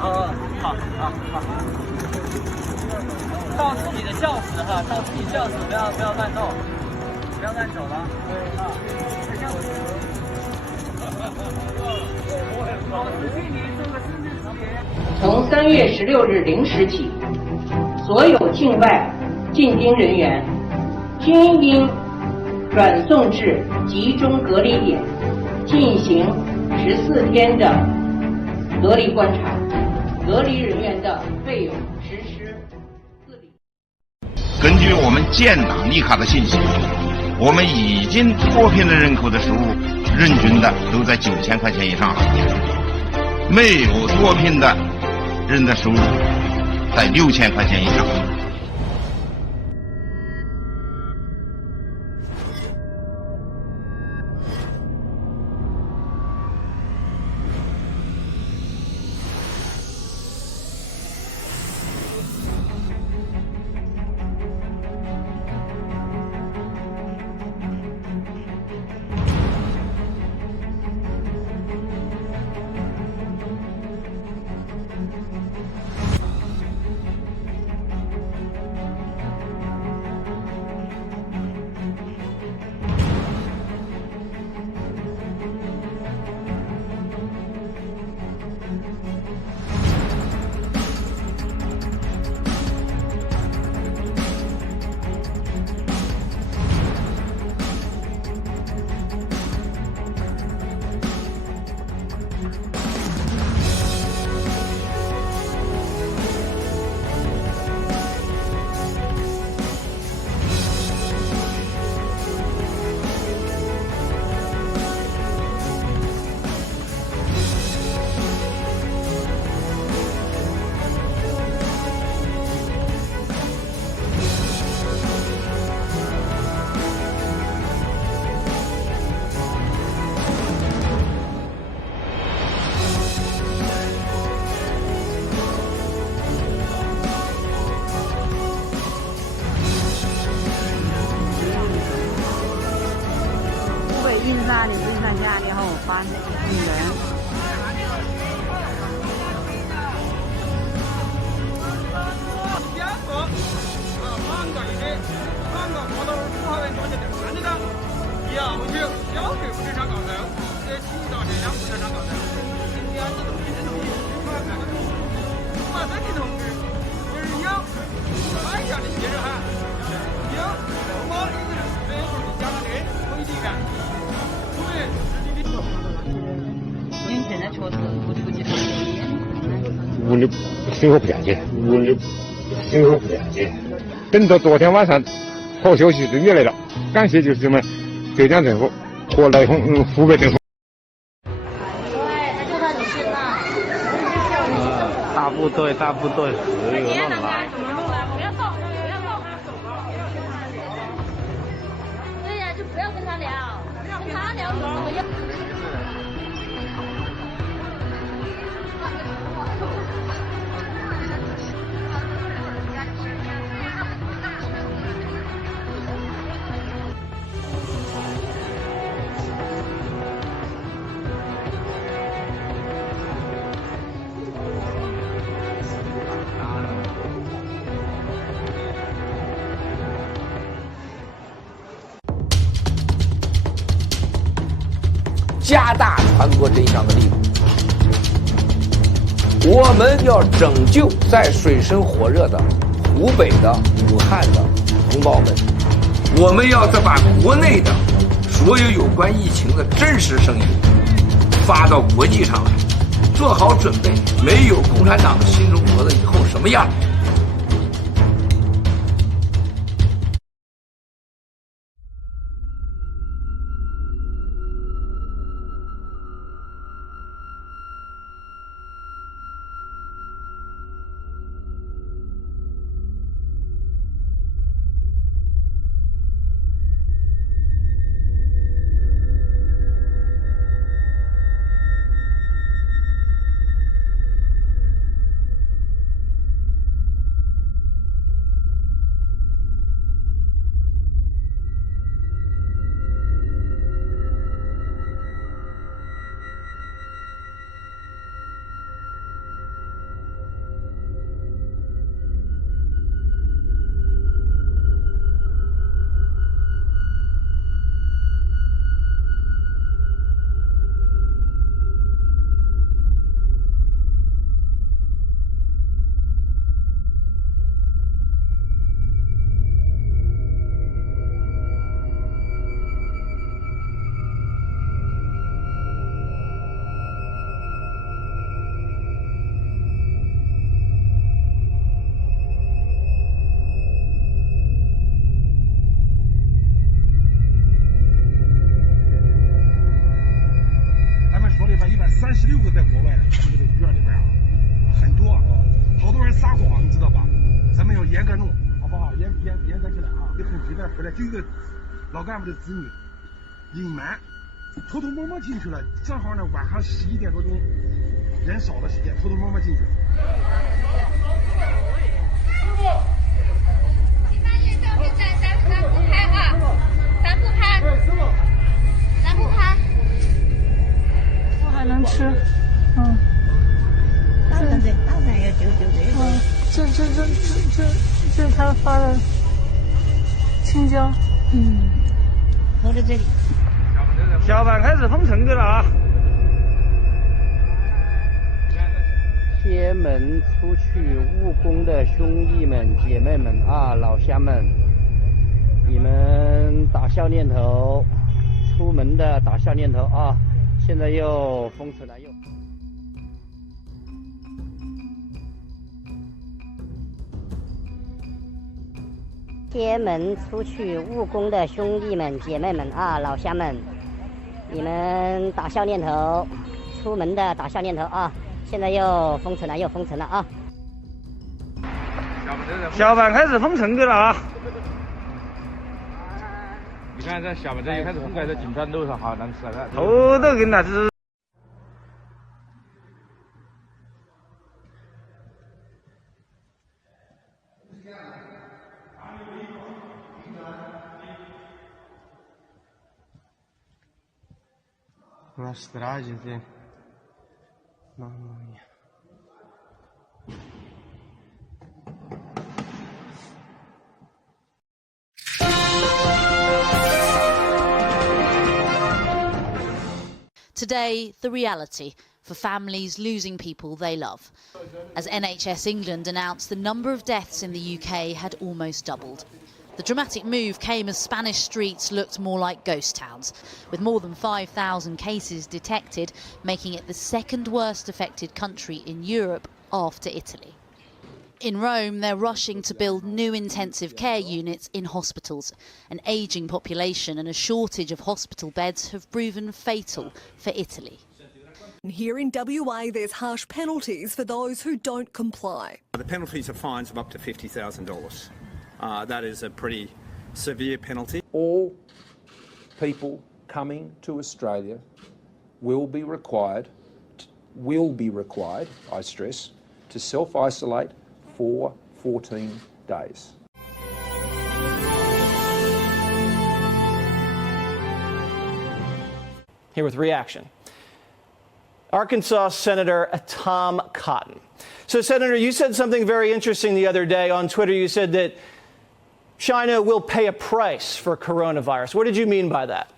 好。到自己的教室哈，到自己教室，不要乱动，不要乱走了。从3月16日0时起，所有境外进京人员均应转送至集中隔离点进行14天的隔离观察，隔离人员的费用实施自理。根据我们建档立卡的信息，我们已经脱贫的人口的收入人均的都在9000块钱以上了，没有脱贫的人的收入在6000块钱以上。印上下，然后发那个病人。您现在确实不出去上学也很困难。物流生活不下去，等到昨天晚上好消息终于来了，感谢就是我们浙江政府和湖北政府。大部队是有人来。对呀，就不要跟他聊，跟他聊有什么用？加大传播真相的力度，我们要拯救在水深火热的湖北的武汉的同胞们，我们要再把国内的所有有关疫情的真实声音发到国际上来，做好准备，没有共产党的新中国的以后什么样？ 16个在国外的，他们这个医院里边很多，好多人撒谎，你知道吧？咱们要严格弄，好不好？严格起来啊！有很几个回来，就一个老干部的子女隐瞒，偷偷摸摸进去了，正好呢晚上11点多钟，人少的时间，偷偷摸摸进去。我还能吃，当然要救这是他发的青椒，放在这里。小贩开始封城的了啊！贴门出去务工的兄弟们、姐妹们啊，老乡们，你们打消念头，出门的打消念头啊！现在又封城了又。贴门出去务工的兄弟们、姐妹们啊，老乡们，你们打消念头，出门的打消念头啊！现在又封城了啊！小贩开始封城的了啊！你看这小贩这又开始覆盖在锦川路上，好难吃了。头都跟那是。На страже ты. Мама мia. Today, the reality for families losing people they love. As NHS England announced the number of deaths in the UK had almost doubled. The dramatic move came as Spanish streets looked more like ghost towns, with more than 5,000 cases detected, making it the second worst affected country in Europe after Italy. In Rome, they're rushing to build new intensive care units in hospitals. An ageing population and a shortage of hospital beds have proven fatal for Italy. Here in WA, there's harsh penalties for those who don't comply. The penalties are fines of up to $50,000. That is a pretty severe penalty. All people coming to Australia will be required, I stress, to self-isolate for 14 days. Here with reaction. Arkansas Senator Tom Cotton. So, Senator, you said something very interesting the other day on Twitter. You said that China will pay a price for coronavirus. What did you mean by that?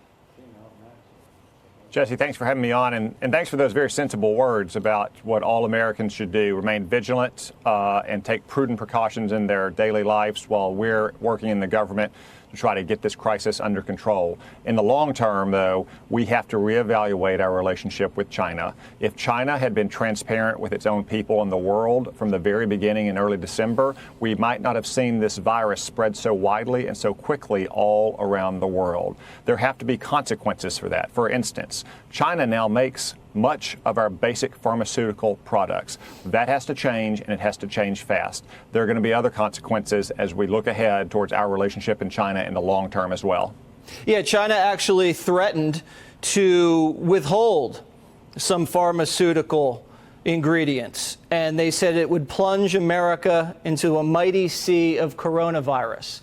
Jesse, thanks for having me on, and thanks for those very sensible words about what all Americans should do. Remain vigilant and take prudent precautions in their daily lives while we're working in the government to try to get this crisis under control. In the long term, though, we have to reevaluate our relationship with China. If China had been transparent with its own people and the world from the very beginning in early December, we might not have seen this virus spread so widely and so quickly all around the world. There have to be consequences for that. For instance, China now makes much of our basic pharmaceutical products. That has to change, and it has to change fast. There are going to be other consequences as we look ahead towards our relationship in China in the long term as well. Yeah, China actually threatened to withhold some pharmaceutical ingredients, and they said it would plunge America into a mighty sea of coronavirus.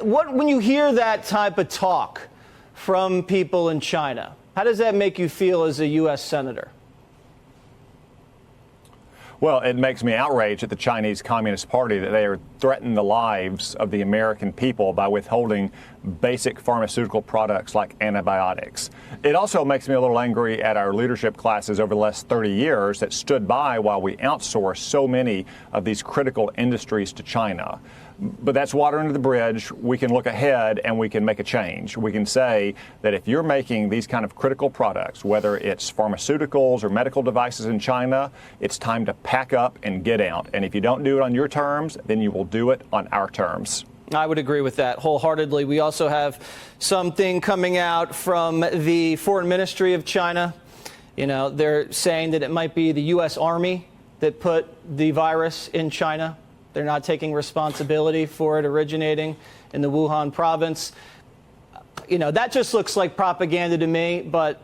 When you hear that type of talk from people in China, how does that make you feel as a U.S. Senator? Well, it makes me outraged at the Chinese Communist Party that they are threatening the lives of the American people by withholding basic pharmaceutical products like antibiotics. It also makes me a little angry at our leadership classes over the last 30 years that stood by while we outsourced so many of these critical industries to China. But that's water under the bridge. We can look ahead and we can make a change. We can say that if you're making these kind of critical products, whether it's pharmaceuticals or medical devices in China, it's time to pack up and get out. And if you don't do it on your terms, then you will do it on our terms. I would agree with that wholeheartedly. We also have something coming out from the Foreign Ministry of China. You know, they're saying that it might be the U.S. Army that put the virus in China. They're not taking responsibility for it originating in the Wuhan province. You know, that just looks like propaganda to me, but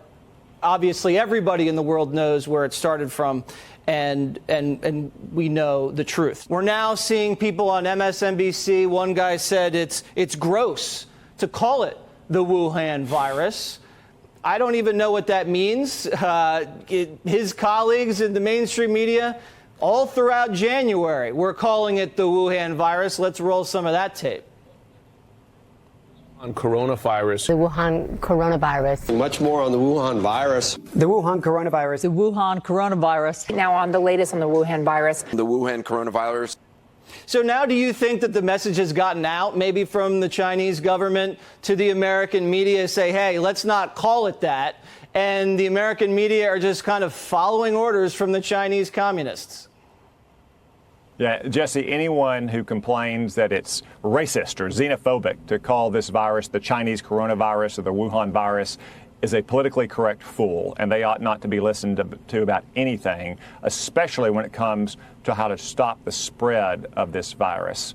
obviously everybody in the world knows where it started from, and we know the truth. We're now seeing people on MSNBC. One guy said it's gross to call it the Wuhan virus. I don't even know what that means. His colleagues in the mainstream media, all throughout January, were calling it the Wuhan virus. Let's roll some of that tape. On coronavirus. The Wuhan coronavirus. Much more on the Wuhan virus. The Wuhan coronavirus. The Wuhan coronavirus. Now on the latest on the Wuhan virus. The Wuhan coronavirus. So now do you think that the message has gotten out, maybe from the Chinese government to the American media, say, hey, let's not call it that, and the American media are just kind of following orders from the Chinese communists? Yeah, Jesse, anyone who complains that it's racist or xenophobic to call this virus the Chinese coronavirus or the Wuhan virus is a politically correct fool, and they ought not to be listened to about anything, especially when it comes to how to stop the spread of this virus.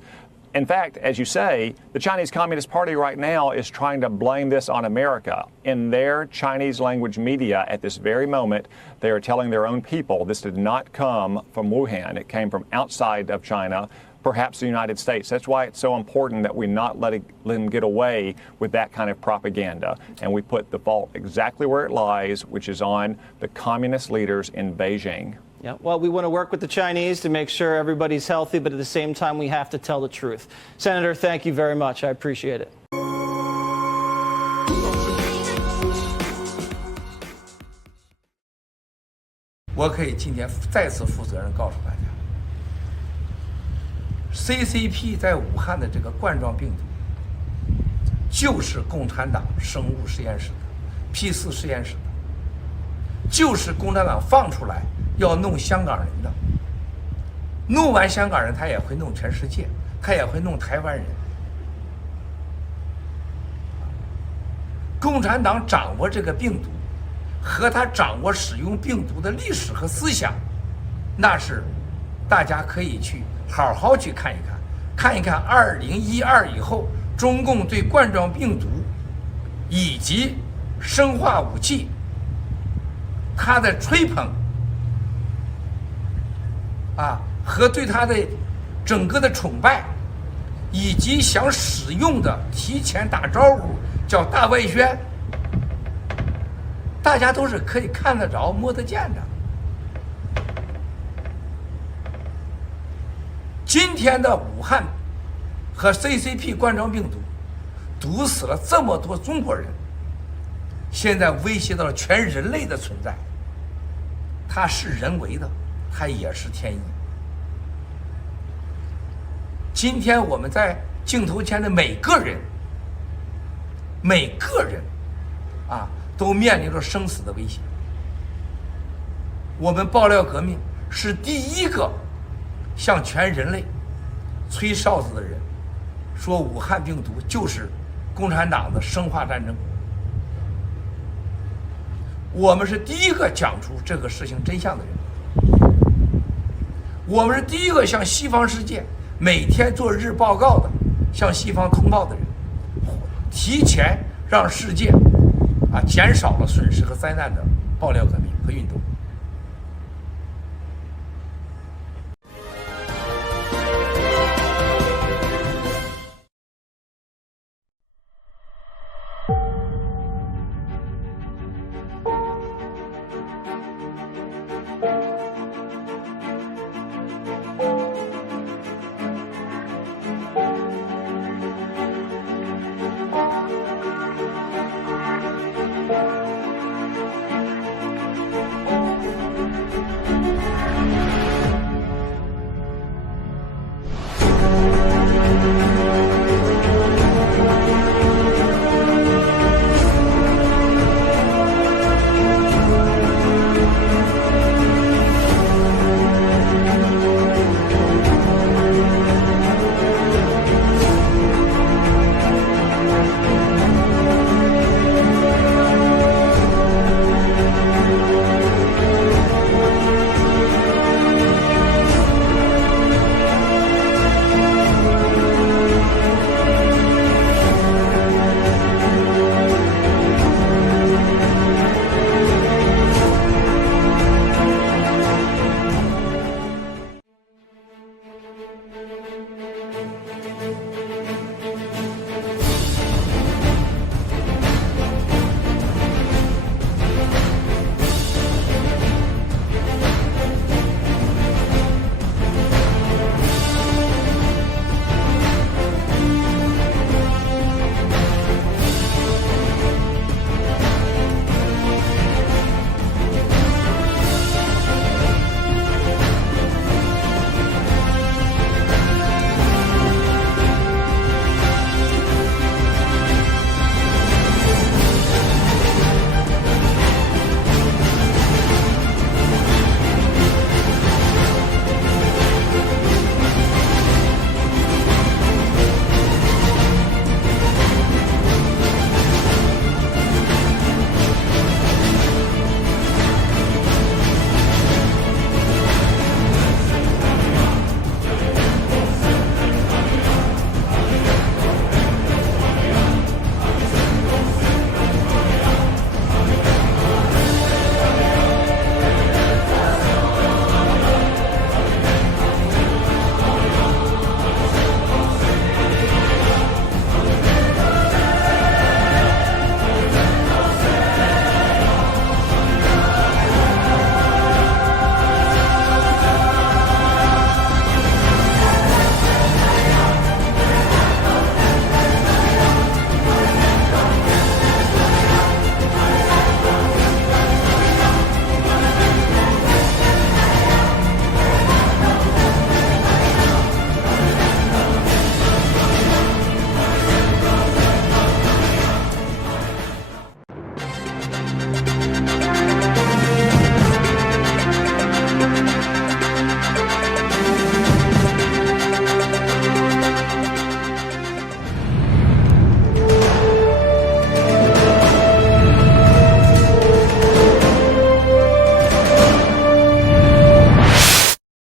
In fact, as you say, the Chinese Communist Party right now is trying to blame this on America. In their Chinese language media at this very moment, they are telling their own people this did not come from Wuhan. It came from outside of China, perhaps the United States. That's why it's so important that we not let them get away with that kind of propaganda. And we put the fault exactly where it lies, which is on the communist leaders in Beijing. Yeah, well, we want to work with the Chinese to make sure everybody's healthy, but at the same time, we have to tell the truth. Senator, thank you very much. I appreciate it. 我可以今天再次负责任告诉大家。Ccp 在武汉的这个冠状病毒，就是共产党生物实验室的 P4实验室的，就是共产党放出来要弄香港人的，弄完香港人，他也会弄全世界，他也会弄台湾人。共产党掌握这个病毒，和他掌握使用病毒的历史和思想，那是大家可以去好好去看一看，看一看2012以后中共对冠状病毒以及生化武器他的吹捧啊，和对他的整个的崇拜，以及想使用的提前打招呼叫大外宣，大家都是可以看得着摸得见的。今天的武汉和 Ccp 冠状病毒毒死了这么多中国人，现在威胁到了全人类的存在。它是人为的，它也是天意。今天我们在镜头前的每个人啊，都面临着生死的危险。我们爆料革命是第一个向全人类吹哨子的人，说武汉病毒就是共产党的生化战争。我们是第一个讲出这个事情真相的人，我们是第一个向西方世界每天做日报告的，向西方通报的人，提前让世界减少了损失和灾难的爆料革命和运动。